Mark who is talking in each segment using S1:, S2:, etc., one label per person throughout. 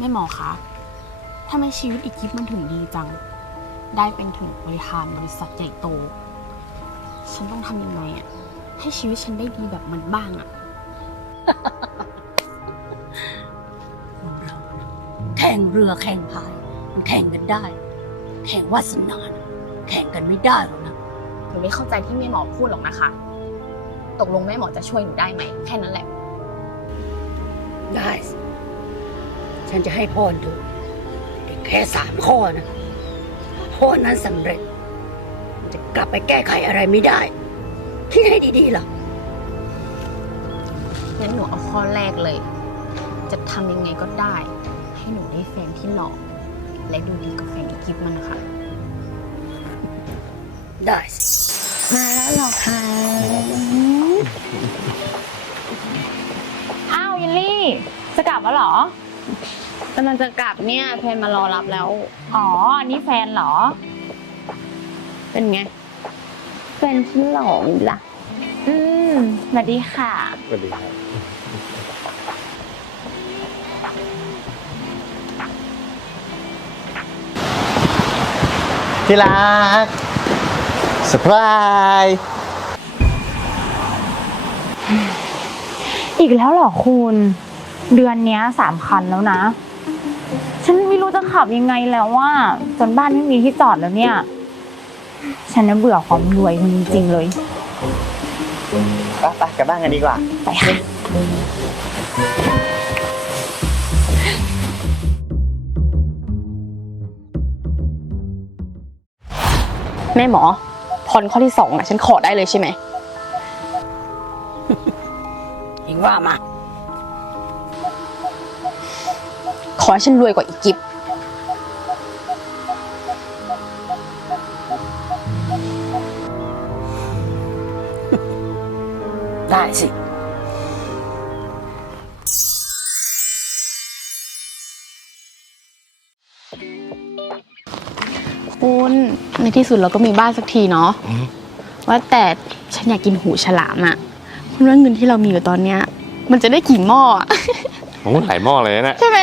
S1: แม่หมอคะทำไมชีวิตอีกิฟมันถึงดีจัง ได้เป็นถึงบริหารบริษัทใหญ่โต ฉันต้องทำยังไงอะให้ชีวิตฉันได้ดีแบบมันบ้างอะ
S2: แข่งเรือแข่งพาย มันแข่งกันได้ แข่งวาสนาน่ะแข่งกันไม่ได้หรอกนะ
S1: หนูไม่เข้าใจที่แม่หมอพูดหรอกนะคะ ตกลงแม่หมอจะช่วยหนูได้ไหม แค่นั้นแหละ
S2: ได้สิ ฉันจะให้พรเธอแต่แค่สามข้อนะข้อนั้นสำเร็จมันจะกลับไปแก้ไขอะไรไม่ได้ คิดให้ดีๆล่ะ
S1: งั้นหนูเอาข้อแรกเลย จะทำยังไงก็ได้ ให้หนูได้แฟนที่หล่อและดูดีกว่าแฟนอีกิฟมันนะคะ
S2: ได้สิ
S3: มาแล้วเหรอคะ
S4: อ้าวยินลี่ จะกลับแล้วเหรอ กำลังจะกลับเนี่ยแฟนมารอรับแล้ว อ๋อ นี่แฟนเหรอ เป็นไง แฟนฉันหล่อไหมล่ะ อืมสวัสดีค่ะ
S5: สวัสดีครับ ที่รักเซอร์ไพรส์
S4: อีกแล้วเหรอคุณ เดือนเนี้ยสามคันแล้วนะฉันไม่ รู้จะขับยังไงแล้วว่าจนบ้านไม่มีที่จอดแล้วเนี่ย ฉันน่ะเบื่อความรวยคุณจริงๆเลย
S5: ไปไปกลับบ้านกันดีกว่า
S4: ไปค่ะ
S1: แม่หมอพรข้อที่สองอะฉันขอได้เลยใช่ไหม
S2: เองว่ามา
S1: ขอให้ฉันรวยกว่าอีกิฟ
S2: ได้สิ
S1: คุณในที่สุดเราก็มีบ้านสักทีเนาะ
S5: อืม
S1: ว่าแต่ฉันอยากกินหูฉลามอะคุณว่าเงินที่เรามีอยู่ตอนเนี้ย มันจะได้กี่หม้ออะ
S5: โอ้หลายหม้อเลยนะ
S1: ใช่ไหม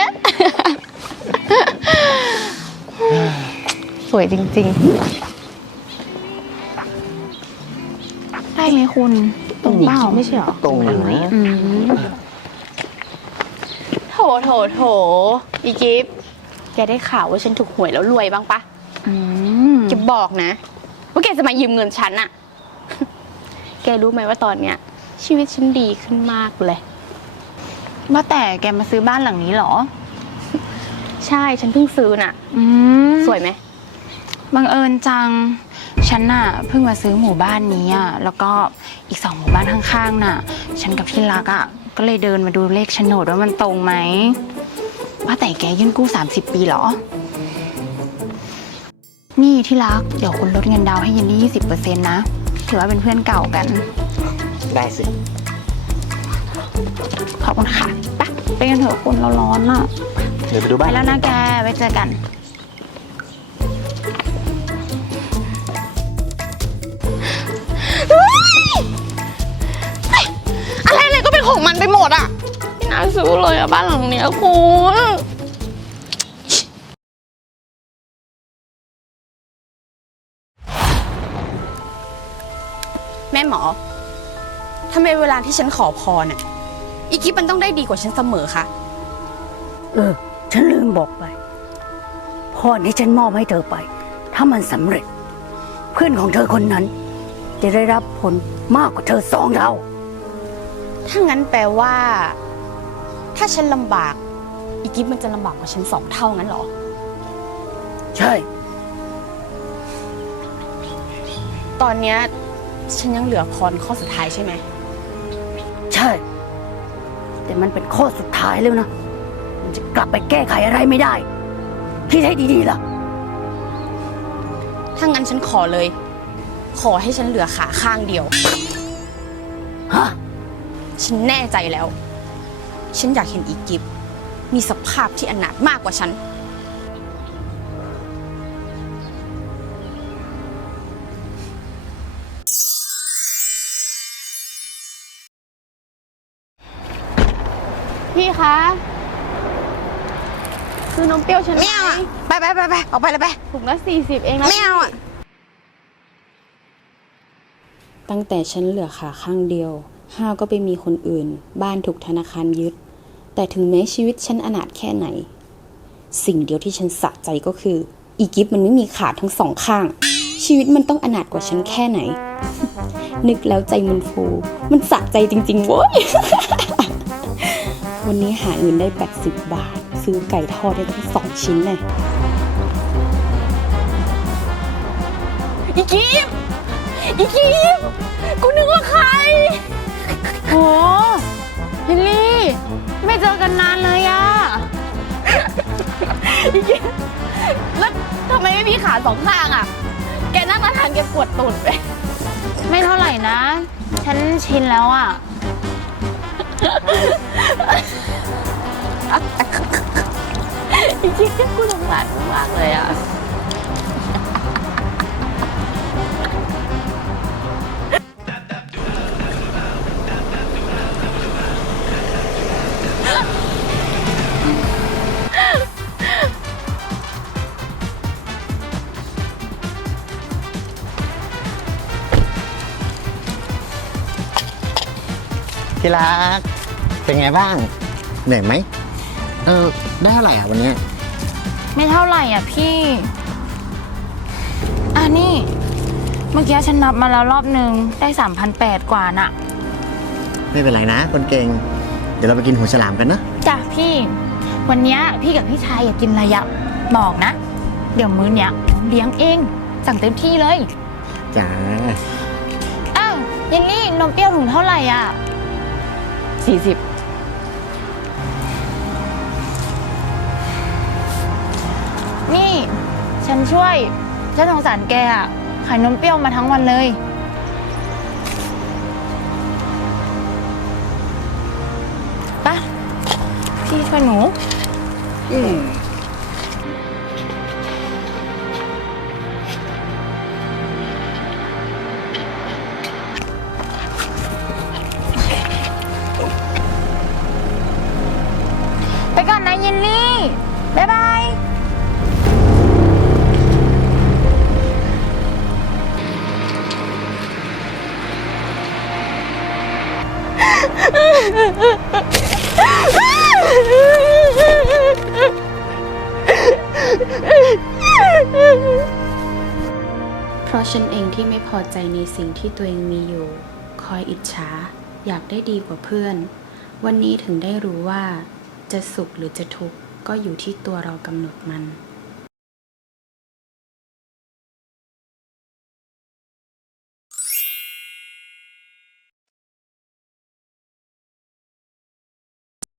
S1: สวยจริง ๆ ได้ไหมคุณ ตรงเบ้าไม่ใช่เหรอ
S5: ตรงอยู่นะ
S1: อืมโถโถโถอีกิฟแกได้ข่าวว่าฉันถูกหวยแล้วรวยบ้างปะ
S4: อืม
S1: แกบอกนะ ว่าแกจะมายืมเงินฉันอะแกรู้ไหมว่าตอนเนี้ย ชีวิตฉันดีขึ้นมากเลย
S4: ว่าแต่แกมาซื้อบ้านหลังนี้เหรอ
S1: ใช่ฉันเพิ่งซื้อน่ะ
S4: อืม
S1: สวยไหม
S4: บังเอิญจัง ฉันน่ะเพิ่งมาซื้อหมู่บ้านนี้อะแล้วก็อีกสองหมู่บ้านข้างๆน่ะ ฉันกับพี่รักอะก็เลยเดินมาดูเลขโฉนดว่ามันตรงไหมว่าแต่แกยื่นกู้ 30 ปีเหรอ นี่ที่รักเดี๋ยวคุณลดเงินดาวน์ให้ยินดี20%นะ ถือว่าเป็นเพื่อนเก่ากัน
S5: ได้สิ
S4: ขอบคุณค่ะไปไปกันเถอะคุณเราร้อนอะ
S5: เดี๋ยวไปดู
S4: ไป
S5: บ้าน
S4: แล้วนะแกไว้เจอกัน
S1: ซื้อเลยอะบ้านหลังเนี้ยคุณแม่หมอทำไมเวลาที่ฉันขอพรอะอีกิฟมันต้องได้ดีกว่าฉันเสมอคะ
S2: เออ ฉันลืมบอกไปพรที่ฉันมอบให้เธอไป ถ้ามันสำเร็จ เพื่อนของเธอคนนั้น จะได้รับผลมากกว่าเธอสองเท่า
S1: ถ้างั้นแปลว่า ถ้าฉันลำบาก อีกิฟมันจะลำบากกว่าฉันสองเท่างั้นเหรอ
S2: ใช่
S1: ตอนเนี้ยฉันยังเหลือพรข้อสุดท้ายใช่ไหม
S2: ใช่ แต่มันเป็นข้อสุดท้ายแล้วนะ มันจะกลับไปแก้ไขอะไรไม่ได้ คิดให้ดีๆล่ะ
S1: ถ้างั้นฉันขอเลย ขอให้ฉันเหลือขาข้างเดียว
S2: ฮะ
S1: ฉันแน่ใจแล้ว ฉันอยากเห็นอีกิฟมีสภาพที่อนาถมากกว่าฉัน
S4: พี่คะพ
S6: ซื้อนมเปรี้ยวฉัน
S4: ไม่เอาอะไปไปไปไปออกไปเลยไป
S6: ถุงละสี่สิบเองนะ
S4: ไม่เอาอะ
S1: ตั้งแต่ฉันเหลือขาข้างเดียว ห้าวก็ไปมีคนอื่น บ้านถูกธนาคารยึด แต่ถึงแม้ชีวิตฉันอนาถแค่ไหน สิ่งเดียวที่ฉันสะใจก็คือ อีกิฟมันไม่มีขาทั้งสองข้าง ชีวิตมันต้องอนาถกว่าฉันแค่ไหน นึกแล้วใจมันฟู มันสะใจจริงๆโว้ยวันนี้หาเงินได้ 80 บาท ซื้อไก่ทอดได้ทั้งสองชิ้นเลย
S6: อีกิฟอีกิฟกูนึกว่าใคร
S4: โหยินลี่ ไม่เจอกันนานเลยอะ
S6: แล้วทำไมไม่มีขาสองข้างอะแกนั่งมาทานแกปวดตุ่นไป
S4: ไม่เท่าไหร่นะ ฉันชินแล้วอะ
S6: อีกิฟกูสงสารมึงมากเลยอะ
S5: ที่รัก เป็นไงบ้าง เหนื่อยไหม เออ ได้เท่าไหร่อะวันเนี้ย
S4: ไม่เท่าไหร่อะพี่ อะนี่ เมื่อกี้ฉันนับมาแล้วรอบหนึ่งได้สามพันแปดกว่าน่ะ
S5: ไม่เป็นไรนะ คนเก่ง เดี๋ยวเราไปกินหัวฉลามกันเนอะ
S4: จ้ะพี่ วันเนี้ยพี่กับพี่ชายอยากกินอะไรอะบอกนะ เดี๋ยวมื้อเนี้ยเลี้ยงเอง สั่งเต็มที่เลย
S5: จ้า
S4: อ้าวเยลลี่นมเปรี้ยวถุงเท่าไหร่อะ
S6: สี่สิบ
S4: นี่ ฉันช่วย ฉันสงสารแกอะขายนมเปรี้ยวมาทั้งวันเลย ป่ะ พี่ช่วยหนู อืม ไปก่อนนะเยลลี่ บ๊ายบาย
S1: เพราะฉันเองที่ไม่พอใจในสิ่งที่ตัวเองมีอยู่ คอยอิจฉา อยากได้ดีกว่าเพื่อน วันนี้ถึงได้รู้ว่า จะสุขหรือจะทุกข์ก็อยู่ที่ตัวเรากำหนดมัน